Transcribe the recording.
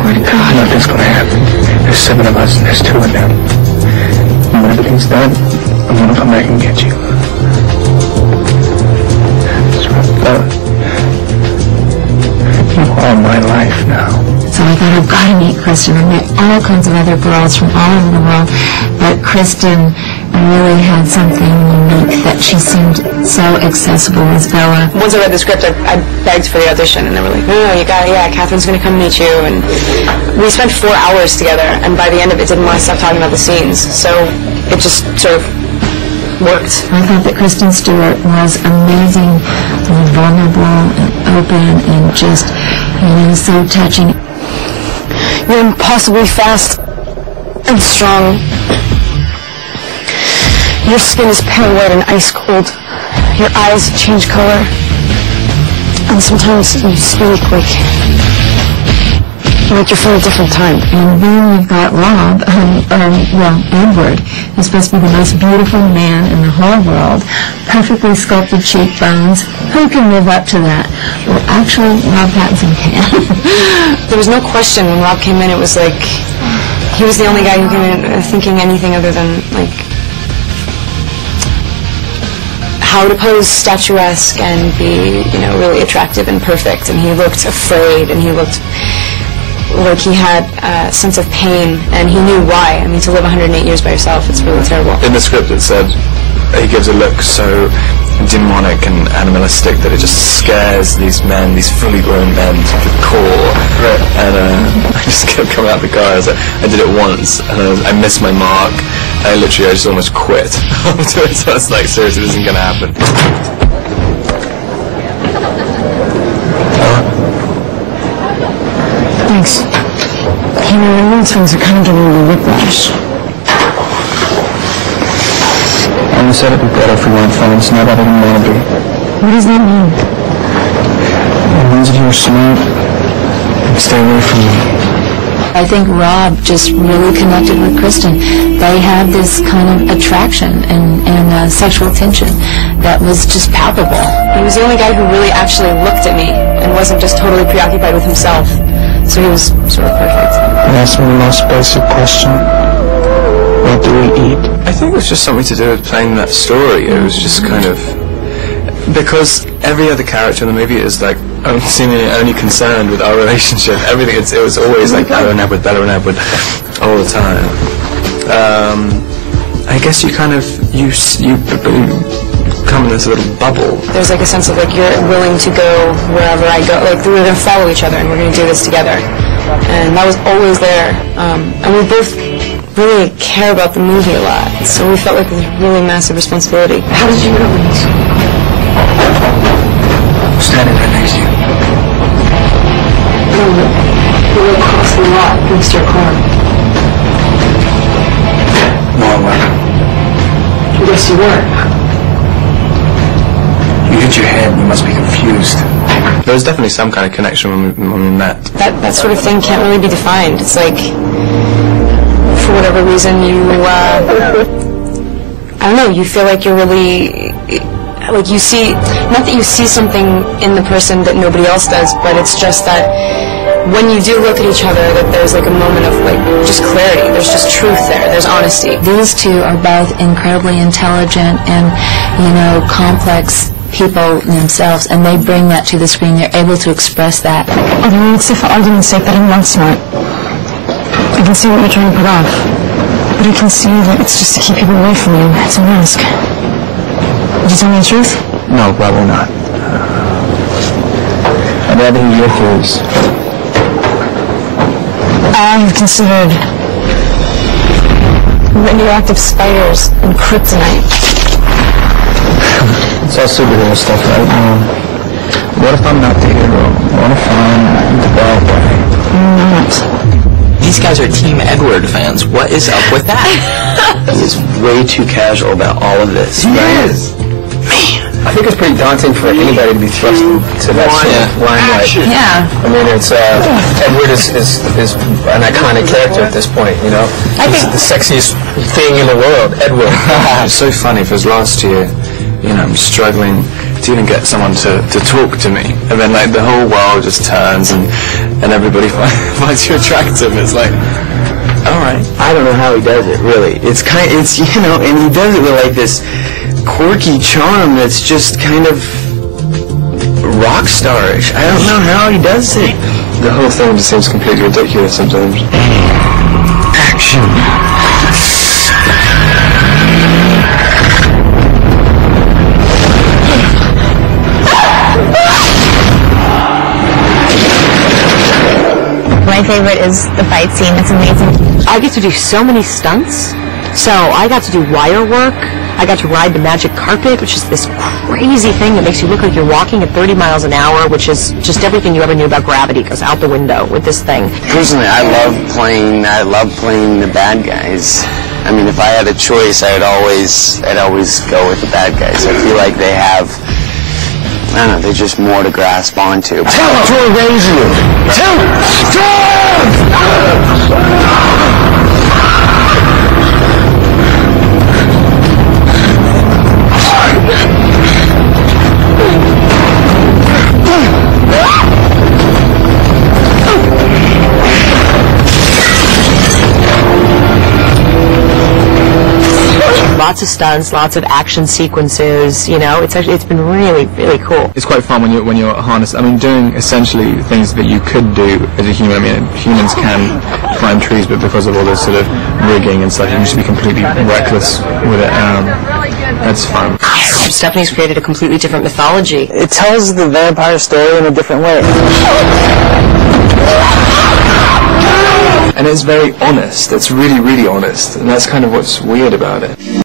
swear to God. Nothing's gonna happen. There's 7 of us and there's 2 of them. And when everything's done, I'm gonna come back and get you. That's what I thought. You are my life now. So I thought, I've got to meet Kristen. I met all kinds of other girls from all over the world, but Kristen really had something unique that she seemed so accessible as Bella. Once I read the script, I begged for the audition, and they were like, no, you got it, yeah, Catherine's going to come meet you. And we spent 4 hours together, and by the end of it, didn't want to stop talking about the scenes. So it just sort of worked. I thought that Kristen Stewart was amazing, vulnerable and open and just, so touching. You're impossibly fast and strong. Your skin is pale white and ice cold. Your eyes change color. And sometimes you speak like you're from a different time. And then we've got Rob, Edward, who's supposed to be the most beautiful man in the whole world. Perfectly sculpted cheekbones. Who can live up to that? Well, actually, Rob Pattinson can. There was no question when Rob came in. It was like he was the only guy who came in thinking anything other than like how to pose statuesque and be, really attractive and perfect. And he looked afraid, and he looked like he had a sense of pain, and he knew why. I mean, to live 108 years by yourself, it's really terrible. In the script it said he gives a look so demonic and animalistic that it just scares these men, these fully grown men to the core. Right. And I just kept coming out the car. I did it once, and I missed my mark. I just almost quit. So I was like, seriously, this isn't going to happen. Thanks. The mood swings are kind of giving me a whiplash. I only said it'd be better if we weren't friends, not that I didn't want to be. What does that mean? It means that you were smart and stay away from me. I think Rob just really connected with Kristen. They had this kind of attraction and sexual tension that was just palpable. He was the only guy who really actually looked at me and wasn't just totally preoccupied with himself. So he was sort of perfect. He asked me the most basic question. What do we eat? I think it was just something to do with playing that story. It was just kind of... Because every other character in the movie is like seemingly only concerned with our relationship. Everything, it was always like Bella and Edward all the time. I guess you kind of, you come in this little bubble. There's like a sense of like you're willing to go wherever I go. Like we're going to follow each other and we're going to do this together. And that was always there. And we both really care about the movie a lot. So we felt like it was a really massive responsibility. How did you know this? Standing right next to you. No, we were across the lot next to your car. No, I wasn't. Yes, you were. You hit your head. You must be confused. There was definitely some kind of connection when we met. That sort of thing can't really be defined. It's like, for whatever reason, you, I don't know, you feel like you're really... Like you see, not that you see something in the person that nobody else does, but it's just that when you do look at each other, that there's like a moment of like just clarity. There's just truth there. There's honesty. These two are both incredibly intelligent and, complex people themselves, and they bring that to the screen. They're able to express that. I mean, it's for argument's sake that I'm not smart. I can see what you're trying to put off, but I can see that it's just to keep people away from you. It's a mask. Did you tell me the truth? No, probably not. I'd rather hear your theories. I have considered radioactive spiders and kryptonite. It's all superhero stuff, right? What if I'm not the hero? What if I'm the bad guy? I'm not. These guys are Team Edward fans. What is up with that? He is way too casual about all of this. He is. I think it's pretty daunting for anybody to be thrust into that sort of limelight. Yeah. I mean, it's Edward is an iconic character at this point. I think the sexiest thing in the world, Edward. It's so funny because last year, I'm struggling to even get someone to talk to me. And then like the whole world just turns and everybody finds you attractive. It's like, all right. I don't know how he does it, really. It's you know, and he does it with like this quirky charm that's just kind of rock starish. I don't know how he does it. The whole thing just seems completely ridiculous sometimes. Action. My favorite is the fight scene. It's amazing. I get to do so many stunts. So I got to do wire work. I got to ride the magic carpet, which is this crazy thing that makes you look like you're walking at 30 miles an hour, which is just everything you ever knew about gravity goes out the window with this thing. Personally, I love playing the bad guys. I mean, if I had a choice, I'd always go with the bad guys. I feel like they have, I don't know, they're just more to grasp onto. Tell to raise you. Tell Lots of stunts, lots of action sequences. You know, it's been really, really cool. It's quite fun when you're harnessed. I mean, doing essentially things that you could do as a human. I mean, humans can climb trees, but because of all this sort of rigging and stuff, you can just be completely reckless with it. That's fun. Stephanie's created a completely different mythology. It tells the vampire story in a different way. And it's very honest. It's really, really honest. And that's kind of what's weird about it.